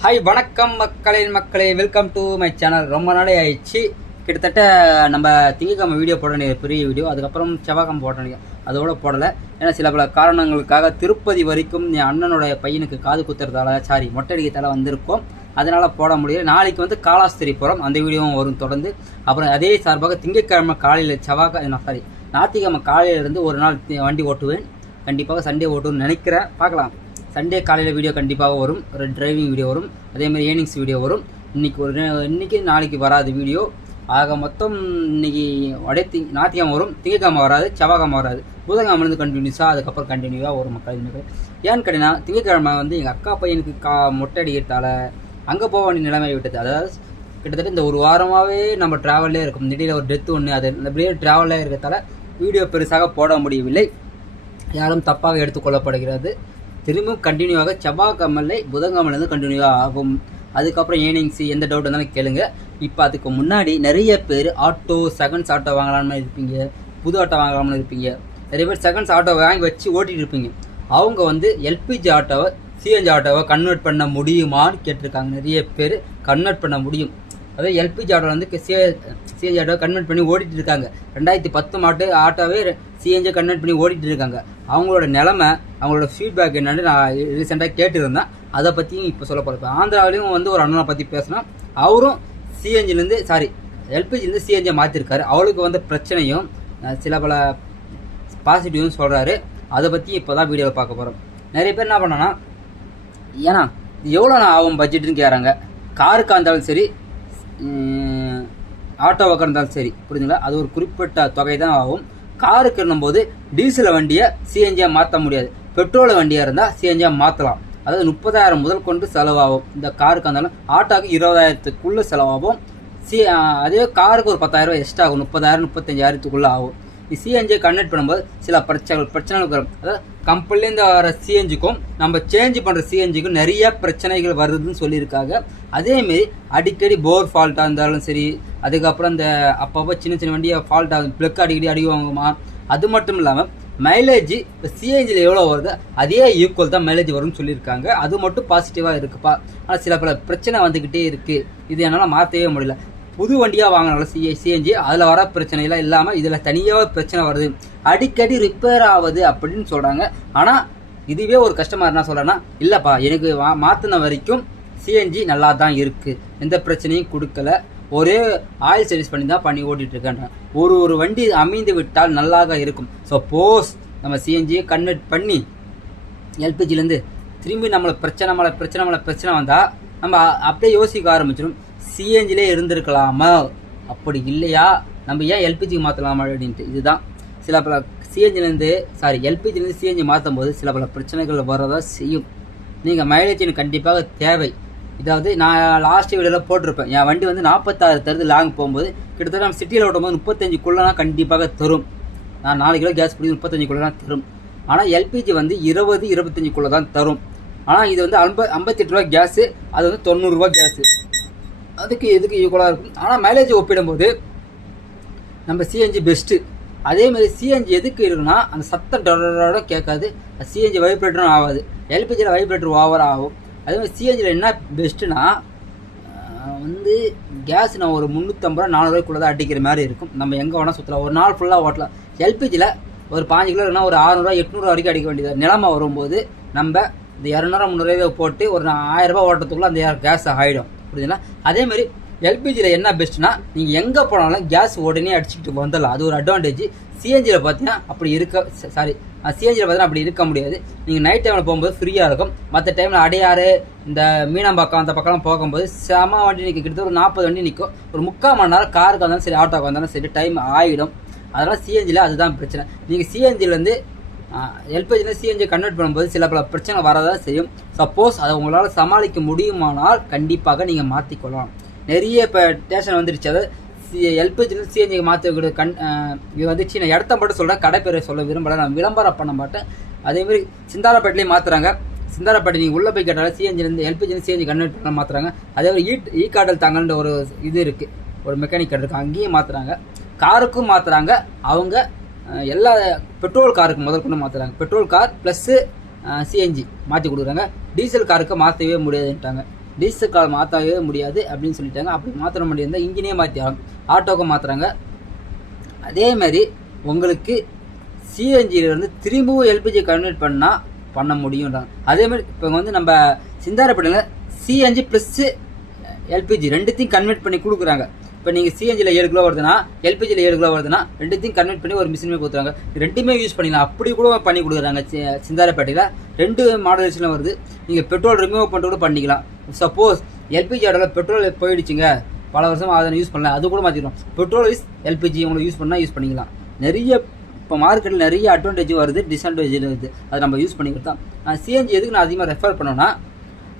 Hi வணக்கம் மக்களே welcome to my channel. ரொம்ப நாளே ஆயிடுச்சு. கிட்டத்தட்ட நம்ம திங்கக்கிழமை வீடியோ போட வேண்டிய பெரிய வீடியோ, அதுக்கப்புறம் செவ்வாய்க்கிழமை போட வேண்டிய அதோட போடலை. ஏன்னா சில பல காரணங்களுக்காக திருப்பதி வரைக்கும் என் அண்ணனுடைய பையனுக்கு காது குத்துறதால மொட்டை அடிக்கிறதால வந்திருக்கோம். அதனால் போட முடியல. நாளைக்கு வந்து காலாஸ்திரி போகிறோம், அந்த வீடியோவும் வரும் தொடர்ந்து. அப்புறம் அதே சார்பாக திங்கட்கிழமை காலையில் ஞாயிற்றுக்கிழமை காலையிலேருந்து ஒரு நாள் வண்டி ஓட்டுவேன். கண்டிப்பாக சண்டே ஓட்டுவேன்னு நினைக்கிறேன், பார்க்கலாம். சண்டே காலையில் வீடியோ கண்டிப்பாக வரும், ஒரு டிரைவிங் வீடியோ வரும், அதேமாதிரி ஏர்னிங்ஸ் வீடியோ வரும். இன்றைக்கி நாளைக்கு வராது வீடியோ. ஆக மொத்தம் இன்றைக்கி ஞாயிற்றுக்கிழமை வரும், திங்கக்கிழமை வராது, செவ்வாய்க்கிழமை வராது, புதன்கிழமை கண்டினியூஸாக அதுக்கப்புறம் கண்டினியூவாக ஒரு மக்கள். ஏன்னு கேட்டீங்கன்னா திங்கக்கிழமை வந்து எங்கள் அக்கா பையனுக்கு மொட்டை அடிக்கிறதால அங்கே போக வேண்டிய நிலைமை விட்டது. அதாவது கிட்டத்தட்ட இந்த ஒரு வாரமாகவே நம்ம ட்ராவல்லே இருக்கும். திடீர்னு ஒரு டெத்து ஒன்று, அது அப்படியே ட்ராவல்லே இருக்கிறதால வீடியோ பெருசாக போட முடியவில்லை. யாரும் தப்பாக எடுத்துக்கொள்ளப்படுகிறது. திரும்பவும் கண்டினியூவாக செவ்வாய்க்கிழமை புதன்கிழமைலேருந்து கண்டினியூவாக ஆகும். அதுக்கப்புறம் ஏர்னிங்ஸ் எந்த டவுட் இருந்தாலும் கேளுங்க. இப்போ அதுக்கு முன்னாடி நிறைய பேர் செகண்ட்ஸ் ஆட்டோ வாங்கலாம்னு இருப்பீங்க, புது ஆட்டோ வாங்கலாம்னு இருப்பீங்க. நிறைய பேர் செகண்ட்ஸ் ஆட்டோ வாங்கி வச்சு ஓட்டிகிட்டு இருப்பீங்க. அவங்க வந்து எல்பிஜி ஆட்டோவை சிஎன்ஜி ஆட்டோவை கன்வெர்ட் பண்ண முடியுமான்னு கேட்டிருக்காங்க. நிறைய பேர் கன்வெர்ட் பண்ண முடியும். அதாவது எல்பிஜி ஆட்டோ வந்து சிஎன்ஜி ஆட்டோவை கன்வெர்ட் பண்ணி ஓடிட்டு இருக்காங்க. 2010 ஆட்டோவே சிஎன்ஜி கன்வெர்ட் பண்ணி ஓடிட்டு இருக்காங்க. அவங்களோட நிலமை, அவங்களோட ஃபீட்பேக் என்னன்னு நான் ரீசெண்டாக கேட்டுருந்தேன். அதை பற்றியும் இப்போ சொல்ல போகிறேன். ஆந்திராவிலையும் வந்து ஒரு அண்ணனை பற்றி பேசினா, அவரும் எல்பிஜிலேருந்து சிஎன்ஜியை மாற்றிருக்காரு. அவளுக்கு வந்து பிரச்சனையும் சில பல பாசிட்டிவும் சொல்கிறாரு. அதை பற்றி இப்போ தான் வீடியோவில் பார்க்க போகிறோம். நிறைய பேர் என்ன பண்ணோன்னா, ஏன்னா எவ்வளோ ஆகும் பட்ஜெட்டுன்னு கேட்குறாங்க. காருக்காக இருந்தாலும் சரி, ஆட்டோவாக இருந்தாலும் சரி, புரியுதுங்களா? அது ஒரு குறிப்பிட்ட தொகை தான் ஆகும். காருக்கு இருக்கும்போது டீசல் வண்டியை சிஎன்ஜியாக மாற்ற முடியாது. பெட்ரோல் வண்டியாக இருந்தால் சிஎன்ஜியாக மாற்றலாம். அதாவது 30,000 முதல் கொண்டு செலவாகும். இந்த காருக்கு இருந்தாலும் ஆட்டோக்கு 20,000க்குள்ளே செலவாகும். அதே காருக்கு ஒரு 10,000 எக்ஸ்ட்ரா ஆகும். 30,000 35,000க்குள்ளே ஆகும். சிஎன்ஜியை கன்வெர்ட் பண்ணும்போது சில பிரச்சனைகள் வரும். அதாவது கம்பெனிலேருந்து வர சிஎன்ஜிக்கும் நம்ம சேஞ்ச் பண்ணுற சிஎன்ஜிக்கும் நிறைய பிரச்சனைகள் வருதுன்னு சொல்லியிருக்காங்க. அதேமாரி அடிக்கடி போர் ஃபால்ட்டாக இருந்தாலும் சரி, அதுக்கப்புறம் இந்த அப்பப்போ சின்ன சின்ன வண்டியை ஃபால்ட் ஆகும், ப்ளக் அடிக்கடி அடிவாங்குமா. அது மட்டும் இல்லாமல் மைலேஜ் இப்போ சிஎன்ஜியில் எவ்வளோ வருது அதே ஈக்குவல் தான் மைலேஜ் வரும்னு சொல்லியிருக்காங்க. அது மட்டும் பாசிட்டிவாக இருக்குப்பா. ஆனால் சில பல பிரச்சனை வந்துக்கிட்டே இருக்குது. இது என்னால் மாற்றவே முடியல. புது வண்டியாக வாங்கினாலும் சிஎன்ஜி அதில் வர பிரச்சனைலாம் இல்லாமல் இதில் தனியாக பிரச்சனை வருது, அடிக்கடி ரிப்பேர் ஆகுது அப்படின்னு சொல்கிறாங்க. ஆனால் இதுவே ஒரு கஸ்டமர் என்ன சொல்கிறேன்னா, இல்லைப்பா எனக்கு மாற்றின வரைக்கும் சிஎன்ஜி நல்லா தான் இருக்குது, எந்த பிரச்சனையும் கொடுக்கல, ஒரே ஆயில் சர்வீஸ் பண்ணி ஓட்டிகிட்ருக்கேன். ஒரு வண்டி அமைந்து விட்டால் நல்லாக இருக்கும். சப்போஸ் நம்ம சிஎன்ஜியை கன்வெர்ட் பண்ணி எல்பிஜிலேருந்து திரும்பி நம்மளுக்கு பிரச்சனை வந்தால் நம்ம அப்படியே யோசிக்க ஆரம்பிச்சிடும், சிஎன்ஜிலே இருந்திருக்கலாமா, அப்படி இல்லையா நம்ம ஏன் எல்பிஜிக்கு மாற்றலாமா அப்படின்ட்டு. இதுதான் சில பல எல்பிஜிலேருந்து சிஎன்ஜி மாற்றும் போது சில பல பிரச்சனைகள் வரதான் செய்யும். நீங்கள் மைலேஜின் கண்டிப்பாக தேவை. இதாவது நான் லாஸ்ட் வீடியோவில் போட்டிருப்பேன், என் வண்டி வந்து 46 தருது லாங் போகும்போது. கிட்டத்தட்ட நம்ம சிட்டியில் ஓட்டும்போது 35க்குள்ளனா கண்டிப்பாக தரும். நான் 4 கிலோ கேஸ் பிடிச்சி 35க்குள்ளனா தரும். ஆனால் எல்பிஜி வந்து 20-25க்குள்ளே தான் தரும். ஆனால் இது வந்து 58 ரூபா கேஸு, அது வந்து 90 ரூபா கேஸு. அதுக்கு எதுக்கு ஈக்குவலாக இருக்கும். ஆனால் மைலேஜ் ஒப்பிடும்போது நம்ம சிஎன்ஜி பெஸ்ட்டு. அதேமாதிரி சிஎன்ஜி எதுக்கு இருக்குன்னா, அந்த சத்தம் டொட கேட்காது, சிஎன்ஜி வைப்ரேட்டரும் ஆகாது. எல்பிஜியில் வைப்ரேட்டர் ஓவராக ஆகும். அதேமாதிரி சிஎன்ஜியில் என்ன பெஸ்ட்டுனா, வந்து கேஸ் நான் ஒரு 350 ரூபா 400 ரூபாய்க்குள்ளே தான் அடிக்கிற மாதிரி இருக்கும். நம்ம எங்கே வேணால் சுற்றலாம், ஒரு நாள் ஃபுல்லாக ஓட்டலாம். எல்பிஜியில் ஒரு 5 கிலோ இல்லைனா ஒரு 600 ரூபா 800 வரைக்கும் அடிக்க வேண்டியது. நிலமை வரும்போது நம்ம இந்த 200 300 போட்டு ஒரு 1000 ரூபா ஓட்டத்துக்குள்ளே அந்த கேஸ் ஆகிடும், புரியுதுங்களா? அதேமாதிரி எல்பிஜியில் என்ன பெஸ்ட்னா, நீங்கள் எங்கே போனாலும் கேஸ் உடனே அடிச்சுக்கிட்டு வந்துடலாம். அது ஒரு அட்வான்டேஜ். சிஎன்ஜியில் பார்த்தீங்கன்னா அப்படி இருக்க முடியாது. நீங்கள் நைட் டைமில் போகும்போது ஃப்ரீயாக இருக்கும். மற்ற டைமில் அடையாறு, இந்த மீனம்பாக்கம் அந்த பக்கம்லாம் போகும்போது செம வண்டி நிற்கும். கிட்டத்தட்ட ஒரு 40 வண்டி நிற்கும். ஒரு 3/4 மணி நேரம் காருக்கு வந்தாலும் சரி, ஆட்டோக்கு வந்தாலும் சரி டைம் ஆகிடும். அதனால் சிஎன்ஜியில் அதுதான் பிரச்சனை. நீங்கள் சிஎன்ஜிலேருந்து எல்பிஜியில் சிஎன்ஜி கன்வெர்ட் பண்ணும்போது சில பல பிரச்சனை வரதான் செய்யும். சப்போஸ் அதை உங்களால் சமாளிக்க முடியுமானால் கண்டிப்பாக நீங்கள் மாற்றிக்கொள்ளலாம். நிறைய இப்போ ஸ்டேஷன் வந்துடுச்சு. அதாவது எல்பிஜிலேருந்து சிஎன்ஜிக்கு மாற்றக்கூடிய இது வந்துச்சு. நான் இடத்த மட்டும் சொல்கிறேன், கடை பேரை சொல்ல விரும்பலை, நான் விளம்பரம் பண்ண மாட்டேன். அதேமாதிரி சிந்தாரப்பேட்டிலையும் மாற்றுறாங்க. சிந்தாரப்பேட்டை நீங்கள் உள்ளே போய் கேட்டாலும் சிஎன்ஜிலேருந்து எல்பிஜிலேருந்து சிஎன்ஜி கன்வெர்ட் பண்ண மாற்றுறாங்க. அதேமாதிரி கார்டல் தாங்கன்ற ஒரு இது இருக்குது, ஒரு மெக்கானிக் கடை இருக்குது, அங்கேயும் மாற்றுறாங்க. காருக்கும் மாற்றுறாங்க. அவங்க எல்லா பெட்ரோல் காருக்கு முதல் கொண்டு மாற்றுறாங்க. பெட்ரோல் கார் ப்ளஸ்ஸு சிஎன்ஜி மாற்றி கொடுக்குறாங்க. டீசல் காருக்கு மாற்றவே முடியாதுன்ட்டாங்க. டீசல் கார் மாற்றவே முடியாது அப்படின்னு சொல்லிட்டாங்க. அப்படி மாற்ற முடியாது இன்ஜினே மாற்றி ஆட்டோக்கு மாற்றுறாங்க. அதே மாதிரி உங்களுக்கு சிஎன்ஜியிலேருந்து திரும்பவும் எல்பிஜி கன்வெர்ட் பண்ண முடியும்ன்றாங்க. அதே மாதிரி இப்போ வந்து நம்ம சிந்தாரப்பட்டியில் சிஎன்ஜி ப்ளஸ் எல்பிஜி ரெண்டுத்தையும் கன்வெர்ட் பண்ணி கொடுக்குறாங்க. இப்போ நீங்கள் சிஎன்ஜியில் 7 கிலோ வருதுன்னா எல்பிஜியில் 7 கிலோ வருதுன்னா ரெண்டுத்தையும் கன்வெர்ட் பண்ணி ஒரு மிஷினுமே கொடுத்துறாங்க. ரெண்டுமே யூஸ் பண்ணிக்கலாம். அப்படி கூட பண்ணி கொடுக்குறாங்க. சிந்தாரப்பேட்டையில் 2 மாடல்ஸ்லாம் வருது. நீங்கள் பெட்ரோல் ரிமூவ் பண்ணிட்டு கூட பண்ணிக்கலாம். சப்போஸ் எல்பிஜி ஆட்டோவில் பெட்ரோல் போயிடுச்சுங்க, பல வருஷம் அதை யூஸ் பண்ணலாம், அது கூட மாற்றிடும். பெட்ரோல் யூஸ் எல்பிஜி உங்களுக்கு யூஸ் பண்ணிக்கலாம். நிறைய இப்போ மார்க்கெட்டில் நிறைய அட்வான்டேஜும் வருது, டிஸ்அட்வான்டேஜும் வருது. அதை நம்ம யூஸ் பண்ணிக்கிட்டு தான். நான் சிஎன்ஜி எதுக்கு நான் அதிகமாக ரெஃபர் பண்ணோன்னா,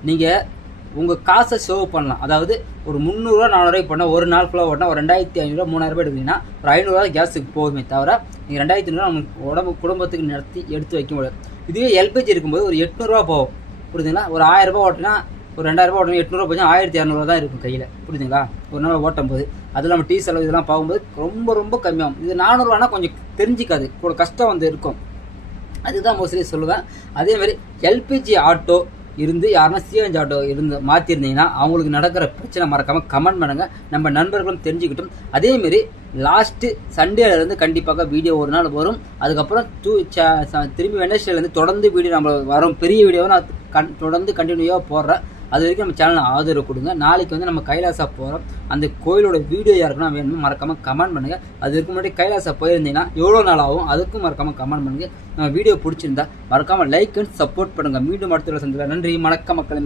நீங்கள் உங்கள் காசை சேவ் பண்ணலாம். அதாவது ஒரு 300 400 பண்ணால் ஒரு நாள் ஃபுல்லாக ஓட்டினா ஒரு 2500 3000 எடுக்கிறீங்கன்னா ஒரு 500 கேஸுக்கு போகுமே தவிர நீங்கள் 2500 நம்ம குடும்பத்துக்கு எடுத்து வைக்க முடியாது. இதுவே எல்பிஜி இருக்கும்போது ஒரு 800 போகும். புரியுதுங்களா? ஒரு 1000 ஓட்டினா ஒரு 2000 ஓட்டணும், 800 போச்சுன்னா 1200 தான் இருக்கும் கையில். புரியுதுங்களா? ஒரு நாள் ஓட்டும் போது அது இல்லாமல் டீ செலவு இதெல்லாம் பார்க்கும்போது ரொம்ப ரொம்ப கம்மியாகும். இது 400 கொஞ்சம் தெரிஞ்சிக்காது, கூட கஷ்டம் வந்து இருக்கும். அதுதான் மோஸ்ட்லி சொல்லுவேன். அதேமாதிரி எல்பிஜி ஆட்டோ இருந்து யாருன்னா சிஎன்ஜி ஆட்டோ இருந்து மாற்றிருந்தீங்கன்னா அவங்களுக்கு நடக்கிற பிரச்சனை மறக்காமல் கமெண்ட் பண்ணுங்கள், நம்ம நண்பர்களும் தெரிஞ்சுக்கிட்டும். அதேமாரி லாஸ்ட்டு சண்டேலேருந்து கண்டிப்பாக வீடியோ ஒரு நாள் வரும். அதுக்கப்புறம் திரும்பி வெனஸ்டேலேருந்து தொடர்ந்து வீடியோ நம்ம வரும். பெரிய வீடியோவை நான் தொடர்ந்து கண்டினியூவாக போடுறேன். அது வரைக்கும் நம்ம சேனலில் ஆதரவு கொடுங்க. நாளைக்கு வந்து நம்ம கைலாசா போகிறோம். அந்த கோயிலோட வீடியோ யாருக்குன்னா வேணும்னு மறக்காமல் கமெண்ட் பண்ணுங்கள். அதுக்கு முன்னாடி கைலாசா போயிருந்தீங்கன்னா எவ்வளோ நாள் ஆகும் அதுக்கும் மறக்காமல் கமெண்ட் பண்ணுங்கள். நம்ம வீடியோ பிடிச்சிருந்தா மறக்காமல் லைக் அண்ட் சப்போர்ட் பண்ணுங்கள். மீண்டும் அடுத்த சந்திக்கலாம். நன்றி, வணக்கம் மக்களே.